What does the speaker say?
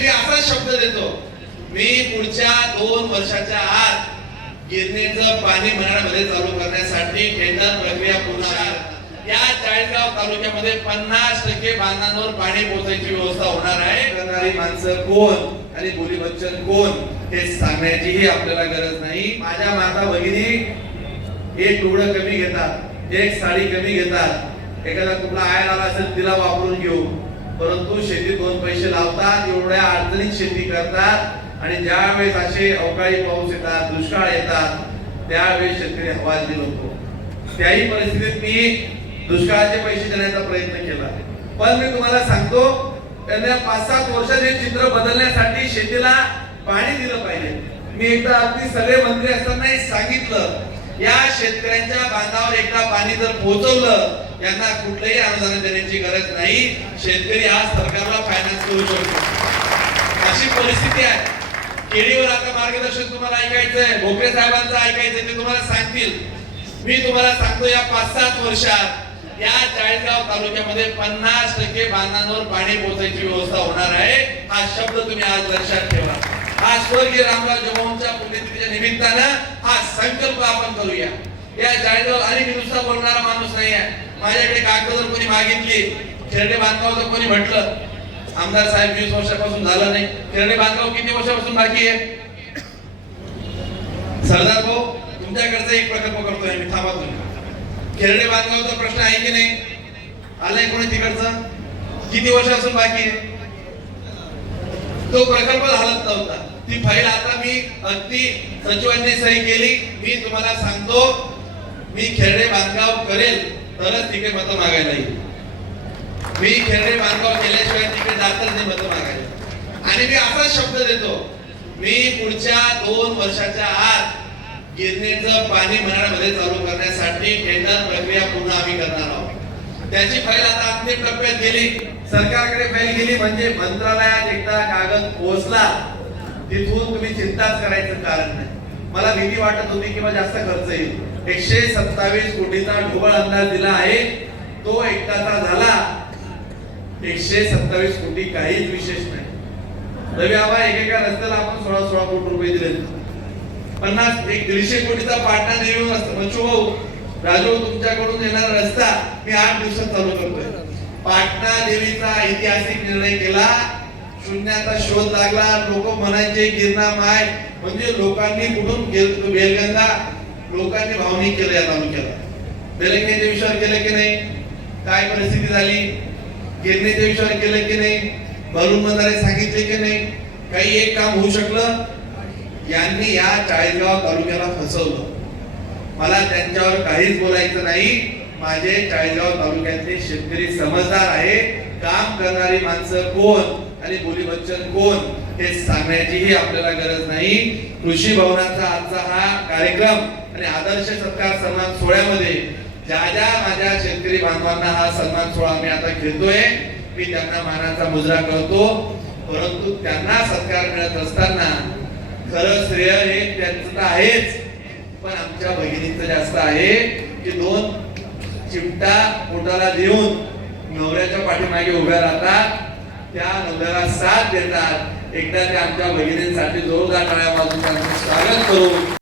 मी असा शब्द देतो. मी पुढच्या दोन वर्षाच्या आत गिरणीचं पाणी मराठमध्ये चालू करण्यासाठी टेंडर प्रक्रिया पूर्ण या चाळीसगाव तालुक्यामध्ये पन्नास टक्के बांधांवर पाणी पोहोचायची व्यवस्था होणार आहे. करणारी माणसं कोण आणि बोली बच्चन कोण हे सांगण्याचीही आपल्याला गरज नाही. माझ्या माता भगिनी एक टुकडं कमी घेतात एक साडी कमी घेतात. एखादा कुठला आयर आला असेल तिला वापरून घेऊ. परंतु शेती दोन पैसे लावतात एवढ्या अडचणीत शेती करतात आणि ज्यावेळेस असे अवकाळी पाऊस येतात दुष्काळ येतात त्यावेळेस शेतकरी हवालदिल होतो. त्याही परिस्थितीत मी दुष्काळाचे पैसे देण्याचा प्रयत्न केला. पण मी तुम्हाला सांगतो त्यांना पाच सात वर्षात हे चित्र बदलण्यासाठी शेतीला पाणी दिलं पाहिजे. मी एकदा अगदी सगळे मंत्री असताना सांगितलं या शेतकऱ्यांच्या बांधावर एकदा पाणी जर पोहोचवलं यांना कुठलंही अनुदान देण्याची गरज नाही. शेतकरी आज सरकारला फायनान्स करू शकतो. अशी परिस्थिती आहे. केळीवर आता मार्गदर्शन तुम्हाला ऐकायचंय. भोकरे साहेबांचं ऐकायचंय. ते तुम्हाला सांगतील. मी तुम्हाला सांगतो या पाच सात वर्षात या चाळीसगाव तालुक्यामध्ये पन्नास टक्के बांधांवर पाणी पोहोचायची व्यवस्था होणार आहे. हा शब्द तुम्ही आज लक्षात ठेवा. हा स्वर्गीय रामराव जगमोहनच्या पुण्यतिथीच्या निमित्तानं हा संकल्प आपण करूया. या चाळीसगाव आणि मी नुसता बोलणारा माणूस नाही आहे माझ्याकडे कागद जर कोणी मागितली खेरडे बांधकाम जर कोणी म्हटलं? आमदार साहेब वीस वर्षापासून झालं नाही. खेरडे बांधकाम किती वर्षापासून बाकी आहे? सरदार भाऊ तुमच्याकडचा एक प्रकल्प करतोय मी थांबा तुम्ही. खेरडे बांधकावचा प्रश्न आहे की नाही? आलाय कोणी तिकडचा? किती वर्षापासून बाकी आहे? तो प्रकल्प झालाच नव्हता. ती फाईल आता मी अगदी सचिवांनी सही केली. मी तुम्हाला सांगतो मी खेरडे बांधकाव करेल. तरच तिकडे मतं मागायला येईल. मी खेरडे बांधकाव केल्याशिवाय तिकडे जातच नाही मतं मागायला. आणि मी असा शब्द देतो. मी पुढच्या दोन वर्षाच्या आत गिरणीचं पाणी मराठमध्ये चालू करण्यासाठी टेंडर प्रक्रिया पूर्ण आम्ही करणार आहोत. त्याची फाईल आता अंतिम टप्प्यात गेली. सरकारकडे फाईल गेली म्हणजे मंत्रालयात एकदा कागद पोहोचला. तिथून तुम्ही चिंताच करायचं कारण नाही. मला भीती वाटत होती किंवा जास्त खर्च येईल. एकशे सत्तावीस कोटीचा ढोबळ अंदाज दिला आहे. तो एकदाचा झाला. एकशे सत्तावीस कोटी काहीच विशेष नाही. रवी आबा एकेका रस्त्याला आपण सोळा सोळा कोटी रुपये दिले पन्नास एक दीडशे कोटीचा पाटणा नेहमी असतो मंचू भाऊ राजू तुमच्याकडून येणारा रस्ता मी आठ दिवसात चालू करतोय. पाटणा देवीचा ऐतिहासिक निर्णय केला. शून्याचा शोध लागला. लोक म्हणायचे गिरणा माय म्हणजे लोकांनी कुठून गेल- बेलगंगा? लोकांनी भावनिक केलं या तालुक्याला. बेलगंगेच्या विषयावर केलं की नाही? काय परिस्थिती झाली? गिरणीच्या विषयावर केलं की नाही? भरून बंधारे सांगितले की नाही? काही एक काम होऊ शकलं? यांनी या चाळीसगाव तालुक्याला फसवलं. मला त्यांच्यावर काहीच बोलायचं नाही. माझे चाळीसगाव तालुक्यातले शेतकरी समजदार आहे काम करणारी माणसं कोण? आणि बोली बच्चन कोण हे सांगण्याचीही आपल्याला गरज नाही. कृषी भवनाचा आजचा हा कार्यक्रम आणि आदर्श सत्कार सन्मान सोहळ्यामध्ये ज्या ज्या माझ्या शेतकरी बांधवांना हा सन्मान सोहळा मी आता घेतोय मी त्यांना मानाचा मुजरा करतो. परंतु त्यांना सत्कार मिळत असताना खरं श्रेय हे त्यांचं तर आहेच पण आमच्या भगिनीचं जास्त आहे की दोन चिमटा पोटाला देऊन नवऱ्याच्या पाठीमागे उभ्या राहतात. त्या नवऱ्याला साथ देतात. एकदा त्या आमच्या भगिनींसाठी जोरदार टाळ्या वाजून त्यांचं स्वागत करू